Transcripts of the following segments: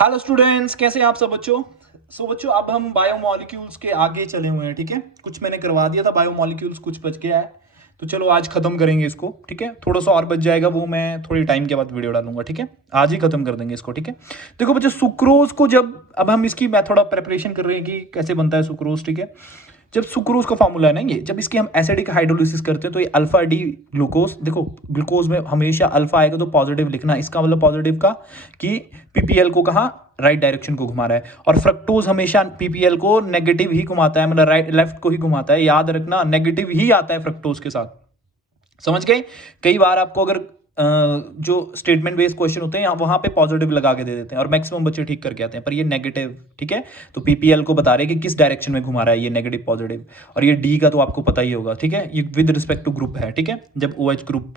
Hello students, कैसे हैं आप सब बच्चों। बच्चों अब हम बायोमोलिक्यूल्स के आगे चले हुए हैं। ठीक है, कुछ मैंने करवा दिया था बायोमोलिक्यूल्स, कुछ बच गया है। तो चलो आज खत्म करेंगे इसको। ठीक है, थोड़ा सा और बच जाएगा, वो मैं थोड़ी टाइम के बाद वीडियो डालूंगा। ठीक है, आज ही खत्म कर देंगे इसको। ठीक है, देखो बच्चों, सुक्रोज को जब अब हम इसकी मैं थोड़ा प्रिपरेशन कर रहे हैं कि कैसे बनता है सुक्रोज। ठीक है, जब सुक्रोज का फॉर्मूला है ना, ये जब इसकी हम एसिडिक हाइड्रोलिसिस करते हैं तो ये अल्फा डी ग्लूकोज, देखो ग्लूकोज में हमेशा अल्फा आएगा तो पॉजिटिव लिखना, इसका मतलब पॉजिटिव का कि पीपीएल को कहाँ, राइट डायरेक्शन को घुमा रहा है। और फ्रक्टोज हमेशा पीपीएल को नेगेटिव ही घुमाता है, मतलब राइट लेफ्ट को ही घुमाता है। याद रखना, नेगेटिव ही आता है फ्रक्टोज के साथ। समझ गए। कई बार आपको अगर जो स्टेटमेंट बेस्ड क्वेश्चन होते हैं वहां पे पॉजिटिव लगा के दे देते हैं और मैक्सिमम बच्चे ठीक करके आते हैं, पर ये नेगेटिव। ठीक है, तो पीपीएल को बता रहे हैं कि किस डायरेक्शन में घुमा रहा है, ये नेगेटिव पॉजिटिव। और ये डी का तो आपको पता ही होगा। ठीक है, ये विद रिस्पेक्ट टू ग्रुप है। ठीक है, जब O H group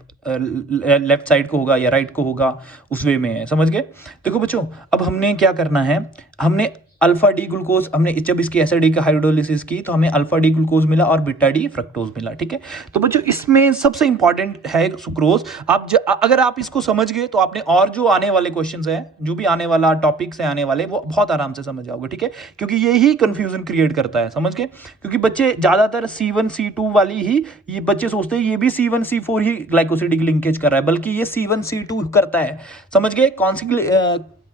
left side को होगा या राइट को होगा उस वे में है। समझ गए। देखो बच्चों, अब हमने क्या करना है, हमने अल्फा डी ग्लूकोज, हमने जब इसकी एसिडिक हाइड्रोलिसिस की तो हमें अल्फा डी ग्लूकोज मिला और बीटा डी फ्रक्टोज मिला। ठीक है, तो बच्चों इसमें सबसे इंपॉर्टेंट है सुक्रोज। अगर आप इसको समझ गए तो आपने और जो आने वाले क्वेश्चंस हैं, जो भी आने वाला टॉपिक्स है आने वाले, वो बहुत आराम से समझ जाओगे। ठीक है, क्योंकि ये ही कंफ्यूजन क्रिएट करता है। समझ गए, क्योंकि बच्चे ज्यादातर C1 C2 वाली ही ये बच्चे सोचते हैं ये भी C1 C4 ही ग्लाइकोसिडिक लिंकेज कर रहा है, बल्कि ये C1 C2 करता है। समझ गए,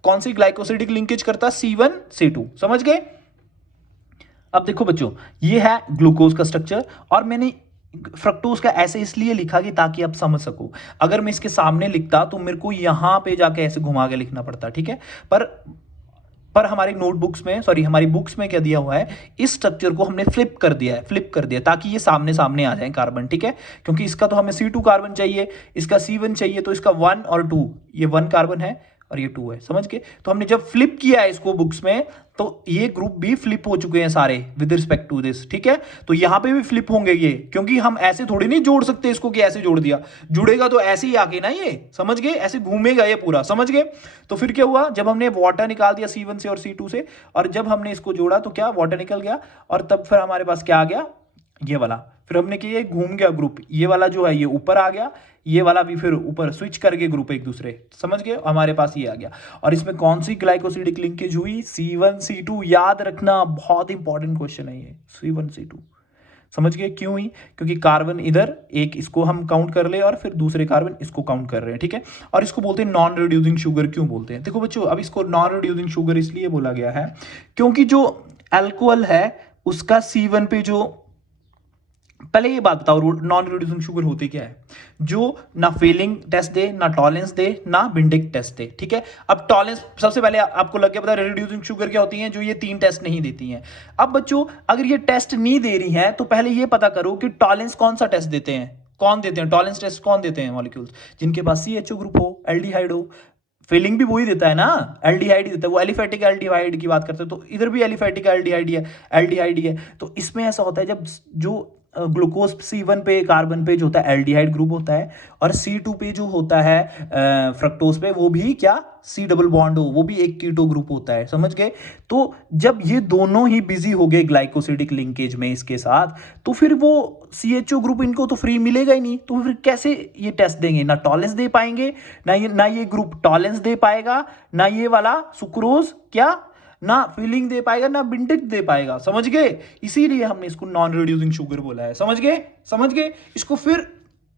कौन सी ग्लाइकोसिडिक लिंकेज करता है, C1 C2। समझ गए। अब देखो बच्चों, ये है ग्लूकोज का स्ट्रक्चर, और मैंने फ्रक्टोज का ऐसे इसलिए लिखा कि ताकि आप समझ सको। अगर मैं इसके सामने लिखता तो मेरे को यहां पे जाके ऐसे घुमा के लिखना पड़ता। ठीक है, पर हमारी नोटबुक्स में, सॉरी हमारी बुक्स में क्या दिया हुआ है, इस स्ट्रक्चर को हमने फ्लिप कर दिया ताकि ये सामने सामने आ जाए कार्बन। ठीक है, क्योंकि इसका तो हमें C2 कार्बन चाहिए, इसका C1 चाहिए, तो इसका 1 और 2, ये 1 कार्बन है और ये 2 है। समझ गए। तो हमने जब फ्लिप किया है इसको बुक्स में, तो ये ग्रुप भी फ्लिप हो चुके हैं सारे विद रिस्पेक्ट टू दिस। ठीक है, तो यहां पे भी फ्लिप होंगे ये, क्योंकि हम ऐसे थोड़ी नहीं जोड़ सकते इसको कि ऐसे जोड़ दिया, जुड़ेगा तो ऐसे ही आके ना, ये समझ गए, ऐसे घूमेगा ये पूरा। समझ गए। तो फिर क्या हुआ, जब हमने वाटर निकाल दिया C1 से और C2 से, और जब हमने इसको जोड़ा तो क्या, वाटर निकल गया, और तब फिर हमारे पास क्या आ गया, ये वाला। फिर हमने किया, घूम गया ग्रुप, ये वाला जो है ये ऊपर आ गया, ये वाला भी फिर ऊपर स्विच करके ग्रुप एक दूसरे। समझ गए, हमारे पास ये आ गया। और इसमें कौन सी ग्लाइकोसिडिक लिंकेज हुई, C1 C2। याद रखना, बहुत इंपॉर्टेंट क्वेश्चन है ये, C1 C2। समझ गए क्यों हुई, क्योंकि कार्बन इधर एक इसको हम काउंट कर ले और फिर दूसरे कार्बन इसको काउंट कर रहे हैं। ठीक है, और इसको बोलते हैं नॉन रिड्यूसिंग शुगर। क्यों बोलते हैं, देखो बच्चों, अब इसको नॉन रिड्यूसिंग शुगर इसलिए बोला गया है क्योंकि जो अल्कोहल है उसका C1 पे जो, पहले ये बात बताओ नॉन रिड्यूसिंग शुगर होती क्या है, जो ना फेलिंग टेस्ट दे, ना टॉलेंस दे, ना बिंडिक टेस्ट दे। ठीक है, अब टॉलेंस सबसे पहले आपको लग गया पता, रिड्यूसिंग शुगर क्या होती है, जो ये 3 टेस्ट नहीं देती हैं। अब बच्चों, अगर ये टेस्ट नहीं दे रही हैं तो पहले ये पता करो कि टॉलेंस कौन सा टेस्ट देते हैं, कौन देते हैं टॉलेंस टेस्ट, कौन देते हैं, मॉलिक्यूल्स जिनके पास CHO ग्रुप हो, एल्डिहाइड हो। फीलिंग भी वही देता है ना, एल्डिहाइड ही देता है। वो एलिफेटिक एल्डिहाइड की बात करते हैं, तो इधर भी एलिफेटिक एल्डिहाइड ही है, एल्डिहाइड ही है। तो इसमें ऐसा होता है जब जो ग्लूकोज C1 पे कार्बन पे जो होता है एल्डिहाइड ग्रुप होता है, और C2 पे जो होता है फ्रक्टोज पे वो भी क्या, C डबल बॉन्ड हो, वो भी एक कीटो ग्रुप होता है। समझ गए। तो जब ये दोनों ही बिजी हो गए ग्लाइकोसिडिक लिंकेज में इसके साथ, तो फिर वो CHO ग्रुप इनको तो फ्री मिलेगा ही नहीं, तो फिर कैसे ये टेस्ट देंगे, ना टॉलेंस दे पाएंगे, ना ये ग्रुप टॉलेंस दे पाएगा, ना ये वाला सुक्रोज क्या, ना फीलिंग दे पाएगा, ना बिंडिक दे पाएगा। समझ गए, इसीलिए हमने इसको नॉन रिड्यूसिंग शुगर बोला है। समझ गए, समझ गए। इसको फिर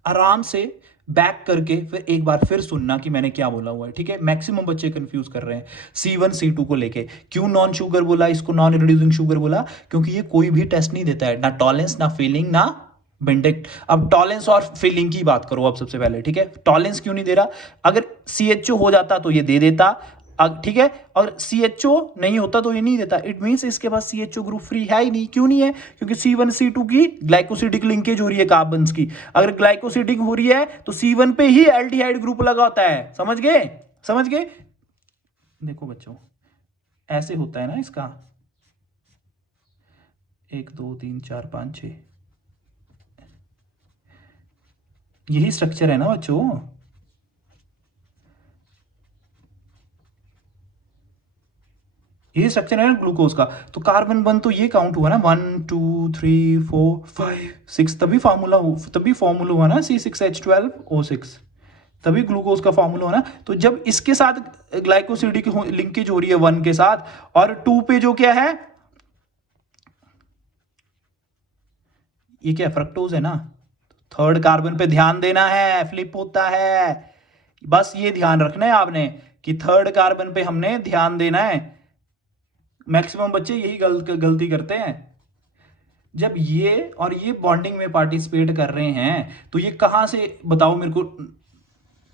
आराम से बैक करके फिर एक बार फिर सुनना कि मैंने क्या बोला हुआ है। ठीक है, मैक्सिमम बच्चे कंफ्यूज कर रहे हैं C1 C2 को लेके। क्यों नॉन शुगर बोला, इसको नॉन रिड्यूसिंग शुगर बोला, क्योंकि ये कोई भी टेस्ट नहीं देता है, ना टॉलेंस, ना फीलिंग, ना बिंडिक। अब टॉलेंस और फीलिंग की बात करो अब सबसे पहले। ठीक है, टॉलेंस क्यों नहीं दे रहा, अगर CHO हो जाता तो ये दे देता। ठीक है, और CHO नहीं होता तो ये नहीं देता। इट मींस इसके पास CHO ग्रुप फ्री है ही नहीं। क्यों नहीं है, क्योंकि C1 C2 की ग्लाइकोसिडिक लिंकेज हो रही है कार्बन्स की। अगर ग्लाइकोसिडिक हो रही है तो C1 पे ही एल्डिहाइड ग्रुप लगा होता है। समझ गए, समझ गए। देखो बच्चों, ऐसे होता है ना इसका, 1 2 3 4 5 6, यही स्ट्रक्चर है ना बच्चों। ये स्ट्रक्चर है ना ग्लूकोज का, तो कार्बन 1 तो ये काउंट हुआ ना, 1 2 3 4 5 6, तभी फॉर्मूला हुआ ना C6H12O6। तभी ग्लूकोज का फॉर्मूला हो ना। तो जब इसके साथ ग्लाइकोसिडिक लिंकेज हो रही है 1 के साथ, और 2 पे जो क्या है, ये क्या फ्रक्टोज है ना, थर्ड कार्बन पे ध्यान देना है, फ्लिप होता है, बस ये ध्यान रखना है आपने कि थर्ड कार्बन पे हमने ध्यान देना है। मैक्सिमम बच्चे यही गलती करते हैं। जब ये और ये बॉन्डिंग में पार्टिसिपेट कर रहे हैं तो ये कहां से बताओ मेरे को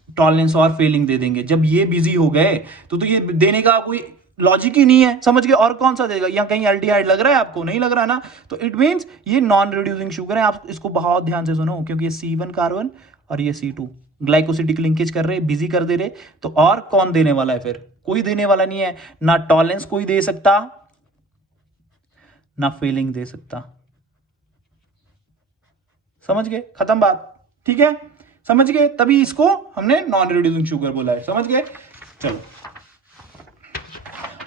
टॉलरेंस और फेलिंग दे देंगे। जब ये बिजी हो गए तो ये देने का कोई लॉजिक ही नहीं है, समझ गए। और कौन सा देगा, यहाँ कहीं एल्डिहाइड लग रहा है आपको, नहीं लग रहा ना, तो इट मींस ये नॉन रिड्यूसिंग शुगर है। आप इसको बहुत ध्यान से सुनो, क्योंकि ये C1 कार्बन और ये C2 ग्लाइकोसिडिक लिंकेज कर रहे, बिजी कर दे रहे। तो और कौन देने वाला है फिर, कोई देने वाला नहीं है, ना टॉलरेंस कोई दे सकता, ना फेलिंग दे सकता। समझ गए, खत्म बात, ठीक है, समझ गए। तभी इसको हमने नॉन रिड्यूसिंग शुगर बोला है, समझ गए। चलो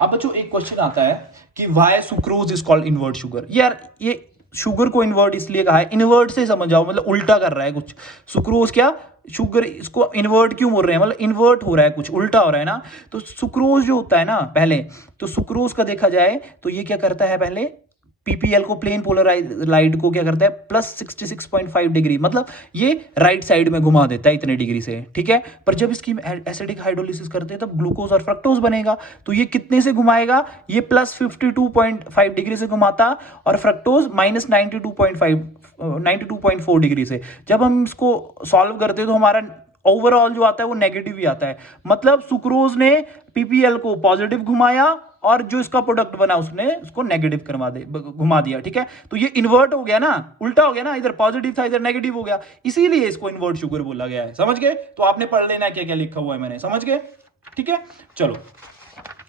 अब बच्चों एक क्वेश्चन आता है कि why sucrose is called invert sugar. यार ये शुगर को इन्वर्ट इसलिए कहा है, इन्वर्ट से समझ जाओ, मतलब उल्टा कर रहा है कुछ। सुक्रोज क्या, शुगर, इसको इन्वर्ट क्यों बोल रहे हैं, मतलब इन्वर्ट हो रहा है, कुछ उल्टा हो रहा है ना। तो सुक्रोज जो होता है ना, पहले तो सुक्रोज का देखा जाए तो ये क्या करता है, पहले पीपीएल को, प्लेन पोलराइड को क्या करता है, +66.5 डिग्री, मतलब ये राइट साइड में घुमा देता है इतने डिग्री से, ठीक है। पर जब इसकी एसिडिक हाइड्रोलिसिस करते हैं तब ग्लूकोज और फ्रक्टोज बनेगा। तो ये कितने से घुमाएगा, ये +52.5 डिग्री से घुमाता, और फ्रक्टोज -92.4 डिग्री से। जब हम इसको सॉल्व करते हैं तो हमारा ओवरऑल जो आता है वो नेगेटिव ही आता है। मतलब सुक्रोज ने पीपीएल को पॉजिटिव घुमाया और जो इसका प्रोडक्ट बना उसने उसको नेगेटिव घुमा दिया, ठीक है। तो ये इन्वर्ट हो गया ना, उल्टा हो गया ना, इधर पॉजिटिव था इधर नेगेटिव हो गया, इसीलिए इसको इन्वर्ट शुगर बोला गया है, समझ गए। तो आपने पढ़ लेना क्या क्या लिखा हुआ है मैंने, समझ गए, ठीक है। चलो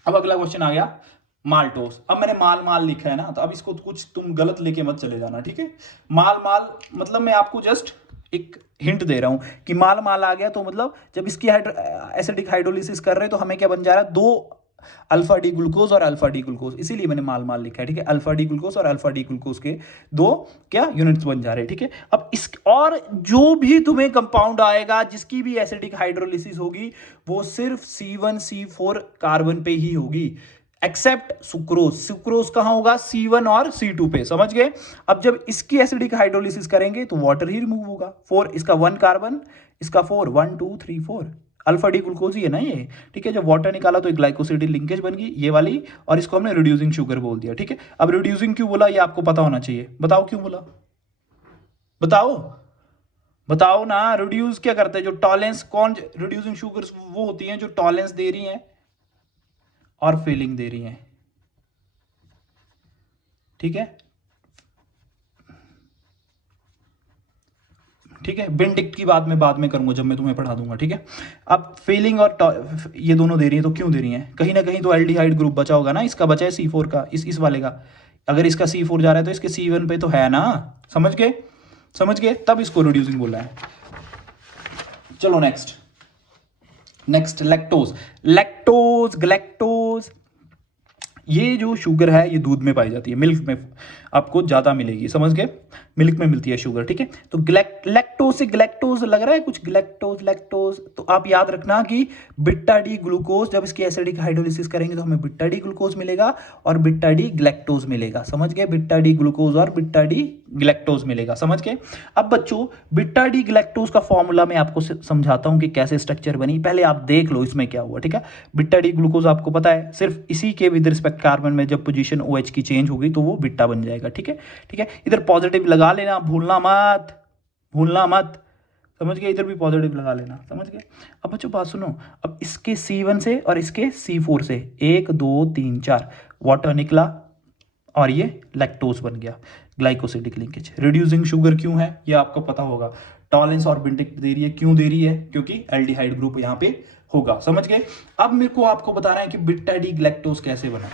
अब अगला क्वेश्चन आ गया, माल्टोस। अब मैंने माल माल लिखा है ना, तो अब इसको कुछ तुम गलत लेके मत चले जाना, ठीक है। माल माल मतलब मैं आपको जस्ट एक हिंट दे रहा हूं कि माल माल आ गया तो मतलब जब इसकी एसिडिक हाइड्रोलिसिस कर रहे हैं तो हमें क्या बन जा रहा है, 2 अल्फा डी ग्लूकोज और अल्फा डी ग्लूकोज, इसीलिए मैंने माल माल लिखा है, ठीक है। अल्फा डी ग्लूकोज और अल्फा डी ग्लूकोज के 2 क्या यूनिट्स बन जा रहे हैं, ठीक है। अब इस और जो भी तुम्हें कंपाउंड आएगा जिसकी भी एसिडिक हाइड्रोलिसिस होगी वो सिर्फ C1 C4 कार्बन पे ही होगी, एक्सेप्ट सुक्रोज। सुक्रोज कहां होगा, C1 और C2 पे, समझ गए। अब जब इसकी एसिडिक हाइड्रोलिसिस करेंगे तो वाटर ही रिमूव होगा। 4 इसका 1 कार्बन, इसका 4, 1 2 3 4 अल्फा डी ग्लूकोज ही है ना ये, ठीक है। जब वाटर निकाला तो एक ग्लाइकोसिडिक लिंकेज बन गई ये वाली, और इसको हमने रिड्यूसिंग शुगर बोल दिया, ठीक है। अब रिड्यूसिंग क्यों बोला ये आपको पता होना चाहिए, बताओ क्यों बोला, बताओ बताओ ना। रिड्यूस क्या करते हैं, जो टॉलरेंस, कौन रिड्यूसिंग शुगर वो होती हैं जो टॉलरेंस दे रही हैं और फीलिंग दे रही हैं, ठीक है, ठीक है। बेंडिक्ट की बात मैं बाद में करूंगा जब मैं तुम्हें पढ़ा दूंगा, ठीक है। अब फेलिंग और ये दोनों दे रही है, तो क्यों दे रही हैं, कहीं ना कहीं तो एल्डिहाइड ग्रुप बचा होगा ना, इसका बचा है C4 का, इस वाले का। अगर इसका C4 जा रहा है तो इसके C1 पे तो है ना, समझ गए, समझ गए, तब इसको रिड्यूसिंग बोला है। चलो next, next lactose. Lactose, galactose, ये जो शुगर है ये दूध में पाई जाती है, मिल्क में आपको ज्यादा मिलेगी, समझ गए, मिल्क में मिलती है शुगर, ठीक है। तो लैक्टोज से ग्लैक्टोज लग रहा है कुछ, ग्लैक्टोज लैक्टोज, तो आप याद रखना कि बिट्टा डी ग्लूकोज, जब इसकी एसिडिक हाइड्रोलिसिस करेंगे तो हमें बिट्टा डी ग्लूकोज मिलेगा और बिट्टा डी ग्लैक्टोज मिलेगा, समझ गए। बिट्टा डी ग्लूकोज और बिट्टा डी ग्लैक्टोज मिलेगा, समझ गए। अब बच्चों बिट्टा डी ग्लैक्टोज का फॉर्मूला मैं आपको समझाता हूं कि कैसे स्ट्रक्चर बनी, पहले आप देख लो इसमें क्या हुआ, ठीक है। बिट्टा डी ग्लूकोज आपको पता है, सिर्फ इसी के विद रिस्पेक्ट कार्बन में जब पोजीशन OH की चेंज होगी तो वो बिट्टा बन जाएगा, ठीक है, ठीक है। इधर पॉजिटिव लगा लेना, भूलना मत, भूलना मत, समझ गए, इधर भी पॉजिटिव लगा लेना, समझ गए। अब बच्चों बात सुनो, अब इसके C1 से और इसके C4 से 1 2 3 4 वाटर निकला और ये लैक्टोज बन गया, ग्लाइकोसिडिक लिंकेज। रिड्यूसिंग शुगर क्यों है ये आपको पता होगा, टॉलरेंस और बेंडिक्ट दे रही है, क्यों दे रही है, क्योंकि एल्डिहाइड ग्रुप यहाँ पे होगा, समझ गए। अब मेरे को आपको बताना है कि बिट्टा डी ग्लैक्टोज कैसे बना,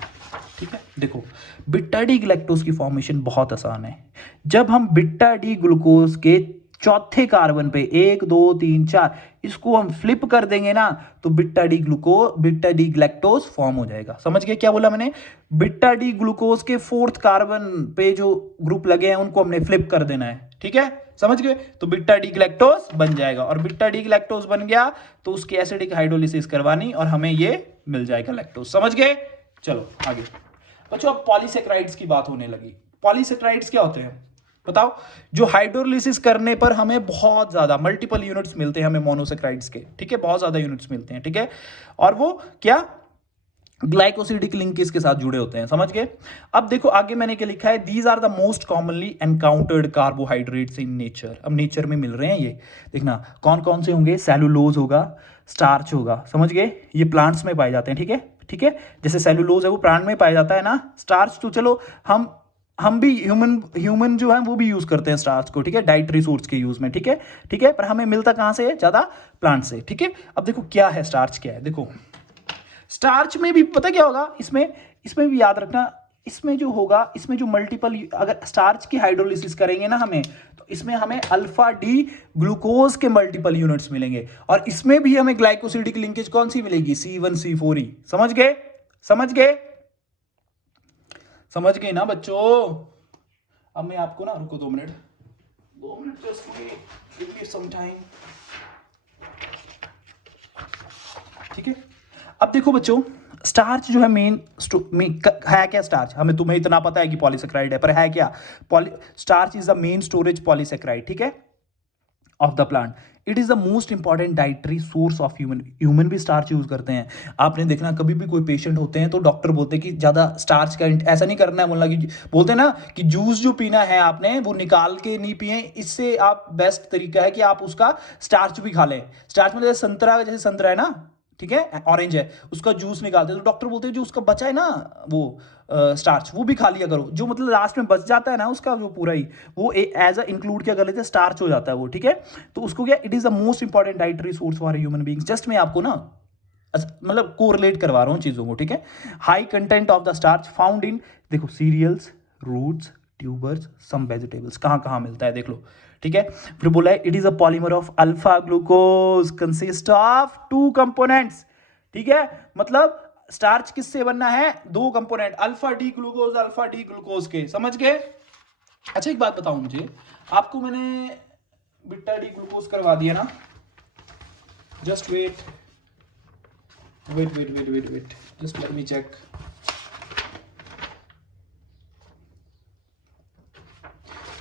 ठीक है। देखो बिट्टा डी ग्लैक्टोज की फॉर्मेशन बहुत आसान है। जब हम बिट्टा डी ग्लूकोज के चौथे कार्बन पे 1 2 3 4 इसको हम फ्लिप कर देंगे ना तो बिट्टा डी ग्लैक्टोज फॉर्म हो जाएगा, समझ गए क्या बोला मैंने। बिट्टा डी ग्लूकोज के 4th कार्बन पे जो ग्रुप लगे हैं उनको हमने फ्लिप कर देना है, ठीक है, समझ गए? तो बीटा डी गैलेक्टोज बन जाएगा, और बीटा डी गैलेक्टोज बन गया तो उसकी एसिडिक हाइड्रोलिसिस करवानी और हमें ये मिल जाएगा लैक्टोज। समझ गए? चलो आगे बच्चों, अब पॉलीसेक्राइड्स की बात होने लगी। पॉलीसेक्राइड्स क्या होते हैं बताओ? जो हाइड्रोलिसिस करने पर हमें बहुत ज्यादा मल्टीपल यूनिट्स मिलते हैं हमें मोनोसेक्राइड्स के, ठीक है, बहुत ज्यादा यूनिट्स मिलते हैं, ठीक है, और वो क्या ग्लाइकोसिडिक लिंकेज के साथ जुड़े होते हैं। समझ गए? अब देखो आगे मैंने क्या लिखा है, these are the most commonly encountered carbohydrates in nature. अब नेचर में मिल रहे हैं ये, देखना कौन कौन से होंगे, सेलुलोज होगा, स्टार्च होगा, समझ गए, ये प्लांट्स में पाए जाते हैं, ठीक है, ठीक है, जैसे सेलुलोज है वो प्लांट में पाया जाता है ना, स्टार्च तो चलो हम भी ह्यूमन जो है वो भी यूज करते हैं स्टार्च को, ठीक है, डाइटरी सोर्स के यूज में, ठीक है, ठीक है, पर हमें मिलता कहां से है, ज्यादा प्लांट से, ठीक है। अब देखो क्या है स्टार्च, क्या है, देखो स्टार्च में भी पता क्या होगा, इसमें भी याद रखना, इसमें जो होगा, इसमें जो मल्टीपल, अगर स्टार्च की हाइड्रोलिसिस करेंगे ना हमें, तो इसमें हमें अल्फा डी ग्लूकोज के मल्टीपल यूनिट्स मिलेंगे, और इसमें भी हमें ग्लाइकोसिडिक लिंकेज कौन सी मिलेगी, C1C4E। समझ गए? समझ गए? समझ गए ना बच्चों? अब मैं आपको ना, रुको 2 minute, 2 minute, just give me some time, ठीक है। अब देखो बच्चों, स्टार्च जो है मेन है क्या, स्टार्च हमें, तुम्हें इतना पता है कि पॉलीसेक्राइड है, पर है क्या, starch is the main storage polysaccharide, ठीक है, of the plant. It is the most important dietary source of human भी स्टार्च यूज करते हैं। आपने देखना कभी भी कोई पेशेंट होते हैं तो डॉक्टर बोलते हैं कि ज्यादा स्टार्च का ऐसा नहीं करना है, बोलना कि बोलते हैं ना कि जूस जो पीना है आपने वो निकाल के नहीं पिए, इससे आप बेस्ट तरीका है कि आप उसका स्टार्च भी खा लें। स्टार्च में जैसे संतरा, जैसे संतरा है ना, ठीक है, ऑरेंज है, उसका जूस निकालते हैं तो डॉक्टर बोलते हैं जो उसका बचा है ना वो स्टार्च, वो भी खा लिया करो, जो मतलब लास्ट में बच जाता है ना उसका वो पूरा ही, वो एज अ इंक्लूड क्या कर लेते हैं, स्टार्च हो जाता है वो, ठीक है। तो उसको क्या, it is the most important dietary source for human beings. Just मैं आपको ना मतलब कोरिलेट करवा रहा हूँ चीजों को, ठीक है। High content of the starch found in, देखो cereals, roots, tubers, some vegetables, कहाँ कहाँ मिलता है देख लो, ठीक है। फिर बोला है it is a polymer of alpha glucose consist of 2 components, ठीक है, मतलब स्टार्च किससे बनना है, 2 कंपोनेंट, अल्फा डी ग्लूकोज के। समझ गए? अच्छा एक बात बताओ मुझे, आपको मैंने बीटा डी ग्लूकोज करवा दिया ना, just wait, just let me check.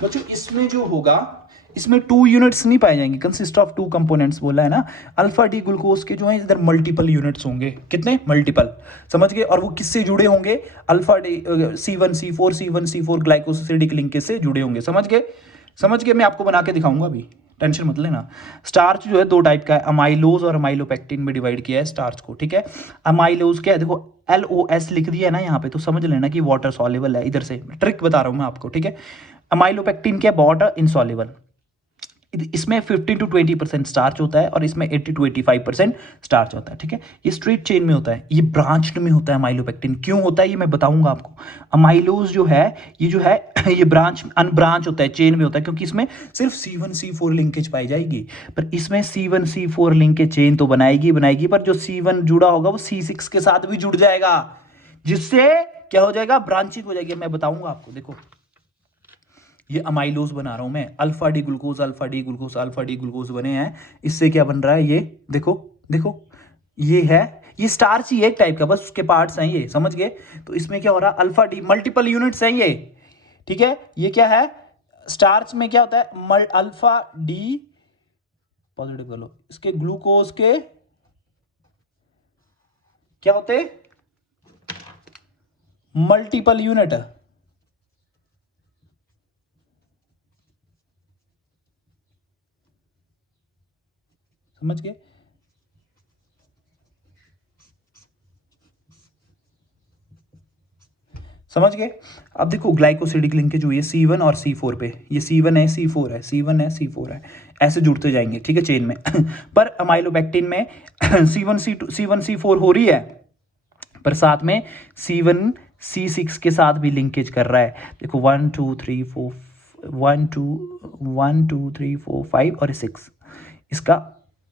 बच्चों इसमें जो होगा, इसमें 2 यूनिट्स नहीं पाए जाएंगे, कंसिस्ट ऑफ 2 कंपोनेंट्स बोला है ना, अल्फा डी ग्लूकोज के जो है इधर मल्टीपल यूनिट्स होंगे, कितने, मल्टीपल, समझ गए, और वो किससे जुड़े होंगे, alpha D C1C4 glycosidic linkage से जुड़े होंगे। समझ गए? समझ गए? मैं आपको बना के दिखाऊंगा अभी, टेंशन मत लेना। स्टार्च जो है 2 टाइप का है, अमाइलोज और अमाइलोपेक्टिन में डिवाइड किया है स्टार्च को, ठीक है। अमाइलोज क्या है, देखो LOS लिख दिया है ना यहाँ पे, तो समझ लेना कि वाटर सॉल्युबल है, इधर से ट्रिक बता रहा हूँ मैं आपको, ठीक है। अमाइलोपेक्टिन क्या, वाटर इनसॉल्युबल, इसमें 15 to 20% स्टार्च होता है और इसमें 80 to 85% स्टार्च होता है, ठीक है। ये स्ट्रेट चेन में होता है, ये ब्रांच्ड में होता है अमाइलोपेक्टिन। क्यों होता है ये मैं बताऊंगा आपको। अमाइलोज जो है ये ब्रांच अनब्रांच होता है, चेन में होता है, क्योंकि इसमें सिर्फ C1C4 लिंकेज पाई जाएगी, पर इसमें C1C4 लिंकेज चेन तो बनाएगी, पर जो C1 जुड़ा होगा वो C6 के साथ भी जुड़ जाएगा, जिससे क्या हो जाएगा, ब्रांचिंग हो जाएगी। मैं बताऊंगा आपको, देखो ये अमाइलोज बना रहा हूं मैं, अल्फा डी ग्लूकोज बने हैं, इससे क्या बन रहा है, ये देखो ये है, ये स्टार्च ही है एक टाइप का, बस उसके पार्ट्स हैं ये, समझ गए। तो इसमें क्या हो रहा है, अल्फा डी मल्टीपल यूनिट्स हैं ये, ठीक है। ये क्या है, स्टार्च में क्या होता है, अल्फा डी पॉजिटिव कर लो, इसके ग्लूकोज के क्या होते, मल्टीपल यूनिट, समझ गए। समझ गए। अब देखो ग्लाइकोसिडिक लिंकेज हुई है C1 और C4 पे, ये C1 है C4 है, C1 है C4 है, ऐसे जुड़ते जाएंगे, ठीक है, चेन में। पर अमाइलोपेक्टिन में C1C4 हो रही है, पर साथ में C1 C6 के साथ भी लिंकेज कर रहा है। देखो 1 2 3 4 1 2 3 4 5 और 6,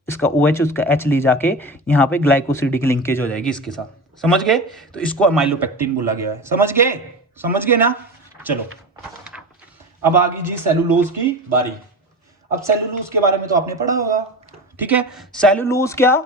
इसका OH उसका H ले जाके यहाँ पे ग्लाइकोसिडिक लिंकेज हो जाएगी इसके साथ। समझ गए? तो इसको अमाइलोपेक्टिन बोला गया है। समझ गए ना? चलो अब आ गई जी सेलुलोज की बारी। अब सेलुलोज के बारे में तो आपने पढ़ा होगा, ठीक है। सेलुलोज क्या,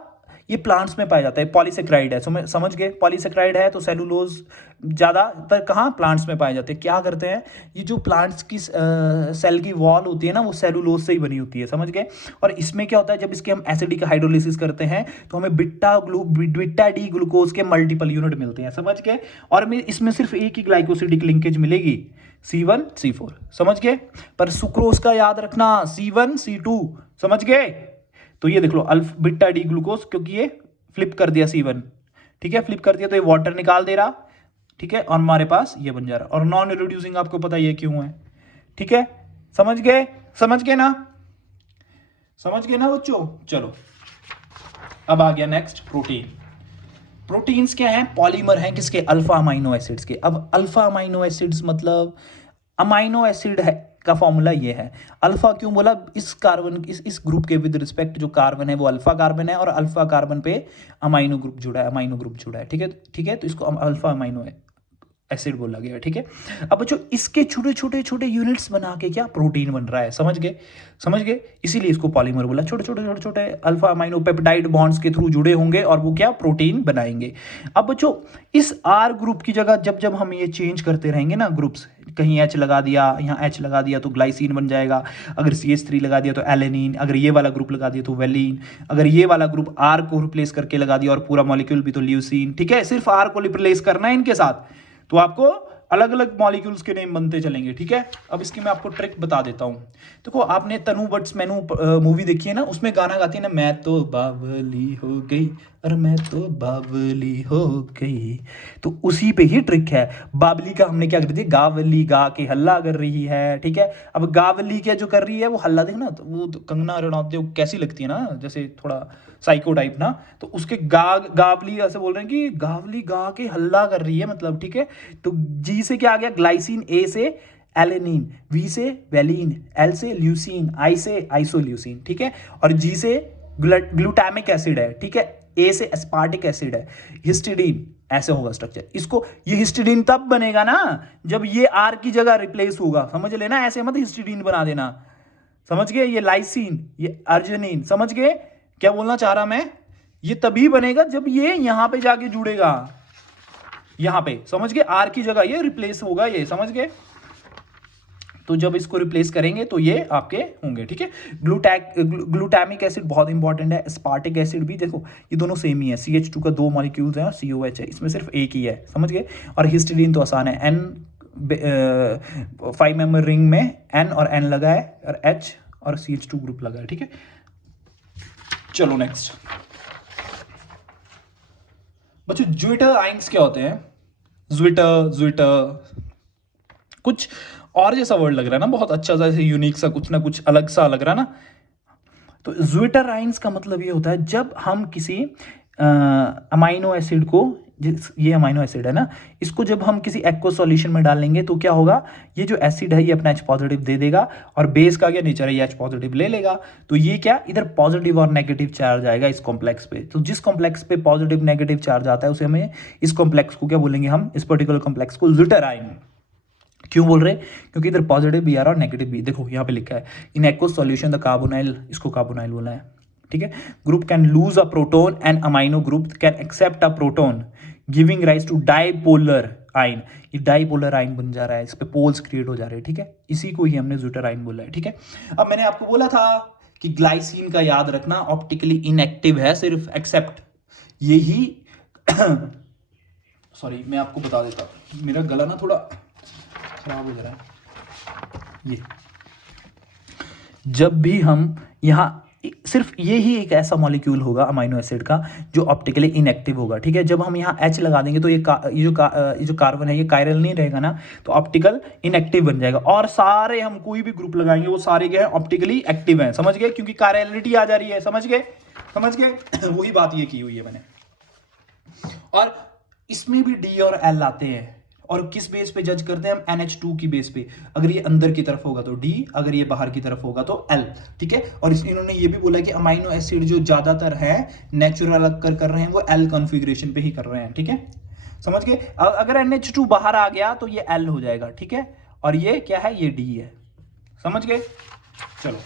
ये प्लांट्स में पाया जाता है, पॉलीसेक्राइड है, समझ गए, पॉलीसेक्राइड है तो सेलुलोज ज़्यादातर कहाँ, प्लांट्स में पाए जाते हैं। क्या करते हैं, ये जो प्लांट्स की सेल की वॉल होती है ना, वो सेलुलोज से ही बनी होती है, समझ गए। और इसमें क्या होता है, जब इसके हम एसिडिक हाइड्रोलिसिस करते हैं तो हमें बीटा डी ग्लूकोज के मल्टीपल यूनिट मिलते हैं, समझ गए। और इसमें सिर्फ एक ही ग्लाइकोसिडिक लिंकेज मिलेगी, C1 C4, समझ गए। पर सुक्रोज का याद रखना, C1 C2, समझ गए। तो ये देख लो बीटा डी ग्लूकोज, क्योंकि ये फ्लिप कर दिया C1, ठीक है, फ्लिप कर दिया तो ये वाटर निकाल दे रहा, ठीक है, और हमारे पास ये बन जा रहा। और नॉन रिड्यूसिंग आपको पता ये क्यों है, ठीक है, समझ गए, समझ गए ना, समझ गए ना बच्चों। चलो अब आ गया नेक्स्ट, प्रोटीन। प्रोटीन्स क्या हैं, पॉलीमर हैं किसके, अल्फा अमाइनो एसिड्स के। अब अल्फा अमाइनो एसिड्स मतलब अमाइनो एसिड है का फॉर्मूला ये है। अल्फा क्यों बोला, इस कार्बन इस ग्रुप के विद रिस्पेक्ट जो कार्बन है वो अल्फा कार्बन है, और अल्फा कार्बन पे अमाइनो ग्रुप जुड़ा है, ठीक है, ठीक है, तो इसको अल्फा अमाइनो एसिड बोला गया, ठीक है। अब बच्चों इसके छोटे छोटे छोटे यूनिट्स बना के क्या प्रोटीन बन रहा है, समझ गए, समझ गए, इसीलिए इसको पॉलीमर बोला। छोटे छोटे छोटे छोटे अल्फा अमाइनो पेप्टाइड बॉन्ड्स के थ्रू जुड़े होंगे और वो क्या प्रोटीन बनाएंगे। अब बच्चों इस आर ग्रुप की जगह जब जब हम ये चेंज करते रहेंगे ना ग्रुप्स, कहीं H लगा दिया, यहाँ H लगा दिया तो ग्लाइसिन बन जाएगा, अगर CH3 लगा दिया तो एलेनिन, अगर ये वाला ग्रुप लगा दिया तो वेलिन, अगर ये वाला ग्रुप R को रिप्लेस करके लगा दिया और पूरा मॉलिक्यूल भी तो ल्यूसीन, ठीक है। सिर्फ R को रिप्लेस करना है इनके साथ, तो आपको अलग अलग मॉलिक्यूल्स के नेम बनते चलेंगे, ठीक है। अब इसकी मैं आपको ट्रिक बता देता हूँ। देखो आपने तनु बट्स मैनू मूवी देखी है ना, उसमें गाना गाती है ना, मैं तो बावली हो गई, अरे मैं तो बावली हो गई, तो उसी पे ही ट्रिक है। बावली का हमने क्या कर दिया, गावली गा के हल्ला कर रही है, ठीक है। अब गावली क्या जो कर रही है वो हल्ला देखना, तो वो तो कंगना रनौत कैसी लगती है ना, जैसे थोड़ा साइको टाइप ना, तो उसके गावली ऐसे बोल रहे हैं कि गावली गा के हल्ला कर रही है मतलब, ठीक है। तो जी से क्या आ गया, ग्लाइसिन, ए से एलेनिन, वी से वेलिन, एल से ल्यूसीन, आई से आइसोल्यूसीन, ठीक है। और जी से ग्लूटामिक एसिड है, ठीक है, ए से एस्पार्टिक एसिड है, हिस्टिडीन, ऐसे होगा स्ट्रक्चर। इसको ये हिस्टिडीन तब बनेगा ना जब ये आर की जगह रिप्लेस होगा, समझ लेना, ऐसे मत हिस्टिडीन बना देना, समझ गए। ये लाइसिन, ये अर्जिनिन, समझ गए क्या बोलना चाह रहा मैं, ये तभी बनेगा जब ये यहां पे जाके जुड़ेगा, यहां पे, समझ गए, आर की जगह ये रिप्लेस होगा, ये समझ गए। तो जब इसको रिप्लेस करेंगे तो ये आपके होंगे, ठीक है। ग्लूटामिक एसिड बहुत इंपॉर्टेंट है, स्पार्टिक एसिड भी, देखो ये दोनों सेम ही है, CH2 का 2 मॉलिक्यूल्स हैं और COH है, इसमें सिर्फ एक ही है, समझ गए। और हिस्टिडीन तो आसान है, N 5 मेंबर रिंग में N और N लगा है और H और CH2 ग्रुप लगा है, ठीक है। चलो नेक्स्ट बच्चों, ज्विटर आइंस क्या होते हैं, ज्विटर कुछ और जैसा वर्ड लग रहा है ना, बहुत अच्छा सा, ऐसे यूनिक सा, कुछ ना कुछ अलग सा लग रहा है ना। तो ज्विटर आइंस का मतलब ये होता है जब हम किसी अमाइनो एसिड को, ये अमाइनो एसिड है ना, इसको जब हम किसी एक्वस सॉल्यूशन में डालेंगे तो क्या होगा, ये जो एसिड है ये अपना H पॉजिटिव दे देगा, और बेस का क्या नेचर है, ये H पॉजिटिव ले लेगा, तो ये क्या इधर पॉजिटिव और नेगेटिव चार्ज आएगा इस कॉम्प्लेक्स पे। तो जिस कॉम्प्लेक्स पे पॉजिटिव नेगेटिव चार्ज आता है उसे हमें, इस कॉम्प्लेक्स को क्या बोलेंगे हम, इस पर्टिकुलर कॉम्प्लेक्स को ज्विटर आयन। क्यों बोल रहे हैं, क्योंकि इधर पॉजिटिव भी आ रहा है और नेगेटिव भी, देखो यहाँ पे लिखा है in aqueous solution the carbonyl, इसको कार्बोनाइल बोला है, ठीक है। Group can lose a proton and amino group can accept a proton giving rise to dipolar ion, ये डाइपोलर आइन बन जा रहा है, इस पे पोल्स क्रिएट हो जा रहे हैं, ठीक है, इसी को ही हमने ज्विटर आइन बोला है, ठीक है। अब मैंने आपको बोला था कि ग्लाइसिन का याद रखना ऑप्टिकली इनएक्टिव है, सिर्फ एक्सेप्ट यही सॉरी मैं आपको बता देता हूं, मेरा गला ना थोड़ा खराब हो जा रहा है। ये जब भी हम यहाँ सिर्फ ये ही एक ऐसा मॉलिक्यूल होगा अमाइनो एसिड का जो ऑप्टिकली इनएक्टिव होगा, ठीक है। जब हम यहाँ H लगा देंगे तो ये जो कार्बन है ये कायरल नहीं रहेगा ना, तो ऑप्टिकल इनएक्टिव बन जाएगा, और सारे हम कोई भी ग्रुप लगाएंगे वो सारे क्या है, ऑप्टिकली एक्टिव हैं, समझ गए, क्योंकि कायरलिटी आ जा रही है, समझ गए, समझ गए वही बात ये की हुई है मैंने। और इसमें भी D और L आते हैं, और किस बेस पे जज करते हैं हम, NH2 की बेस पे, अगर ये अंदर की तरफ होगा तो D, अगर ये बाहर की तरफ होगा तो L, ठीक है। और इन्होंने ये भी बोला कि अमाइनो एसिड जो ज्यादातर है नेचुरल कर रहे हैं वो L कॉन्फ़िगरेशन पे ही कर रहे हैं, ठीक है, समझ गए। अगर NH2 बाहर आ गया तो ये L हो जाएगा, ठीक है, और ये क्या है, ये D है, समझ गए। चलो,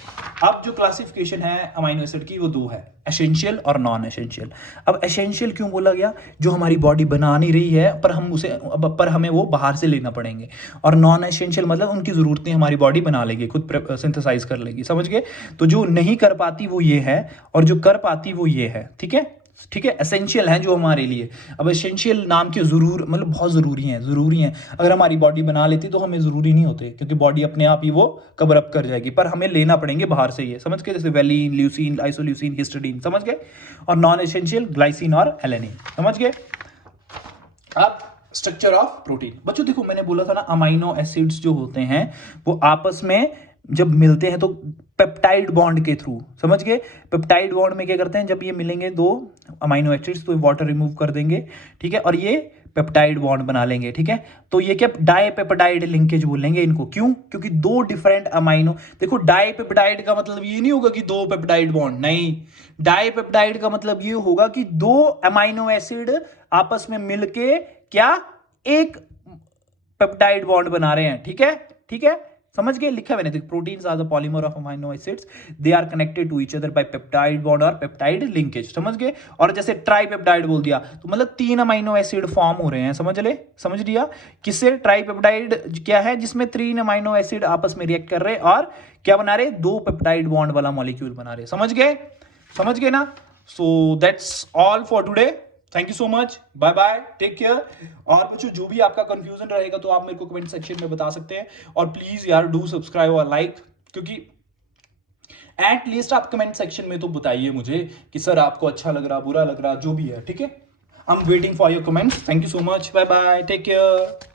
अब जो क्लासिफिकेशन है अमीनो एसिड की वो दो है, एसेंशियल और नॉन एसेंशियल। अब एसेंशियल क्यों बोला गया? जो हमारी बॉडी बना नहीं रही है पर हम उसे पर हमें वो बाहर से लेना पड़ेंगे। और नॉन एसेंशियल मतलब उनकी ज़रूरतें हमारी बॉडी बना लेगी, खुद सिंथेसाइज कर लेगी, समझ गए? तो जो नहीं कर पाती वो ये है, और जो कर पाती वो ये है, ठीक है? ठीक है, एसेंशियल हैं जो हमारे लिए। अब एसेंशियल नाम के ज़रूर मतलब बहुत ज़रूरी हैं। अगर हमारी बॉडी बना लेती तो हमें ज़रूरी नहीं होते, क्योंकि बॉडी अपने आप ही वो कवर अप कर जाएगी, पर हमें लेना पड़ेंगे बाहर से, ये समझ गए? जैसे वेलिन, ल्यूसीन, आइसोल्यूसिन, हिस्टिडीन, समझ गए? और नॉन एसेंशियल ग्लाइसिन और एलेनिन, समझ गए? अब स्ट्रक्चर ऑफ प्रोटीन। बच्चों देखो, मैंने बोला था ना, अमाइनो एसिड्स जो होते हैं वो आपस में जब मिलते हैं तो पेप्टाइड बॉन्ड के थ्रू, समझ गए? पेप्टाइड बॉन्ड में क्या करते हैं, जब ये मिलेंगे दो अमाइनो एसिड्स तो वाटर रिमूव कर देंगे, ठीक है, और ये पेप्टाइड बॉन्ड बना लेंगे, ठीक है? तो ये क्या, डाइपेप्टाइड लिंकेज बोलेंगे इनको। क्यों? क्योंकि दो डिफरेंट अमाइनो, देखो डाइपेप्टाइड का मतलब ये नहीं होगा कि दो पेप्टाइड बॉन्ड, नहीं। डाइपेप्टाइड का मतलब ये होगा कि दो अमाइनो एसिड आपस में मिलके क्या, एक पेप्टाइड बॉन्ड बना रहे हैं, ठीक है? ठीक है, समझ गए? लिखा मैंने, देखो, proteins are the polymer of amino acids, they are connected to each other by peptide bond और पेप्टाइड लिंकेज, समझ गए? और जैसे ट्राइपेप्टाइड बोल दिया तो मतलब तीन अमाइनो एसिड फॉर्म हो रहे हैं, समझ लिया? किससे? ट्राइपेप्टाइड क्या है, जिसमें तीन अमाइनो एसिड आपस में रिएक्ट कर रहे हैं और क्या बना रहे, दो पेप्टाइड बॉन्ड वाला मॉलिक्यूल बना रहे, समझ गए ना? So that's all for today. Thank you so much, bye bye, take care. और बच्चों जो भी आपका कंफ्यूजन रहेगा तो आप मेरे को कमेंट सेक्शन में बता सकते हैं, और प्लीज यार डू सब्सक्राइब और लाइक, क्योंकि एटलीस्ट आप कमेंट सेक्शन में तो बताइए मुझे कि सर आपको अच्छा लग रहा, बुरा लग रहा, जो भी है, ठीक है? I am waiting for your comments. Thank you so much, bye bye, take care.